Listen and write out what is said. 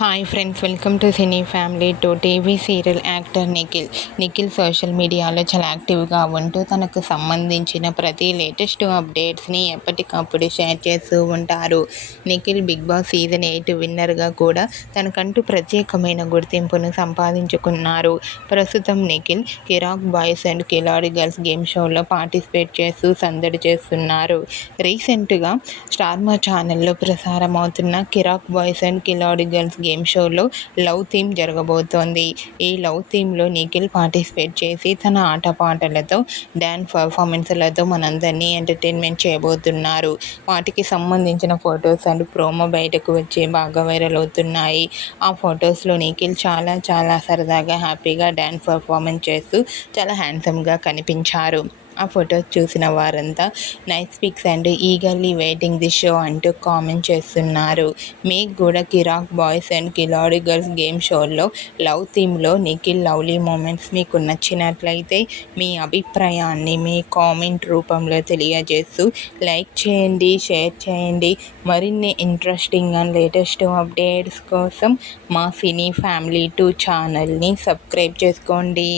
Hi friends, welcome to cine family. TV serial actor Nikhil social మీడియాలో చాలా యాక్టివ్గా ఉంటూ తనకు సంబంధించిన ప్రతి లేటెస్ట్ అప్డేట్స్ని ఎప్పటికప్పుడు షేర్ చేస్తూ ఉంటారు. నిఖిల్ బిగ్ బాస్ సీజన్ 8 విన్నర్గా కూడా తనకంటూ ప్రత్యేకమైన గుర్తింపును సంపాదించుకున్నారు. ప్రస్తుతం Nikhil Kirrak boys and కిలాడి girls game షోలో పార్టిసిపేట్ చేస్తూ సందడి చేస్తున్నారు. రీసెంట్గా స్టార్ మా ఛానల్లో ప్రసారమవుతున్న Kirrak boys and కిలాడి girls game షోలో లవ్ థీమ్ జరగబోతోంది. ఈ లవ్ థీమ్లో నిఖిల్ పార్టిసిపేట్ చేసి తన ఆటపాటలతో డ్యాన్స్ పర్ఫార్మెన్స్లతో మనందరినీ ఎంటర్టైన్మెంట్ చేయబోతున్నారు. వాటికి సంబంధించిన ఫొటోస్ అండ్ ప్రోమో బయటకు వచ్చి బాగా వైరల్ అవుతున్నాయి. ఆ ఫొటోస్లో నిఖిల్ చాలా సరదాగా హ్యాపీగా డ్యాన్స్ పర్ఫార్మెన్స్ చేస్తూ చాలా హ్యాండ్సమ్గా కనిపించారు. ఆ ఫొటోస్ చూసిన వారంతా nice pics and eagerly waiting the show అంటూ కామెంట్ చేస్తున్నారు. మీకు కూడా కిరాక్ బాయ్స్ అండ్ కిలాడి గర్ల్స్ గేమ్ షోలో లవ్ థీమ్లో నిఖిల్ లవ్లీ మూమెంట్స్ మీకు నచ్చినట్లయితే మీ అభిప్రాయాన్ని మీ కామెంట్ రూపంలో తెలియజేస్తూ లైక్ చేయండి, షేర్ చేయండి. మరిన్ని ఇంట్రెస్టింగ్ అండ్ లేటెస్ట్ అప్డేట్స్ కోసం మా సినీ ఫ్యామిలీ 2 ఛానల్ని సబ్స్క్రైబ్ చేసుకోండి.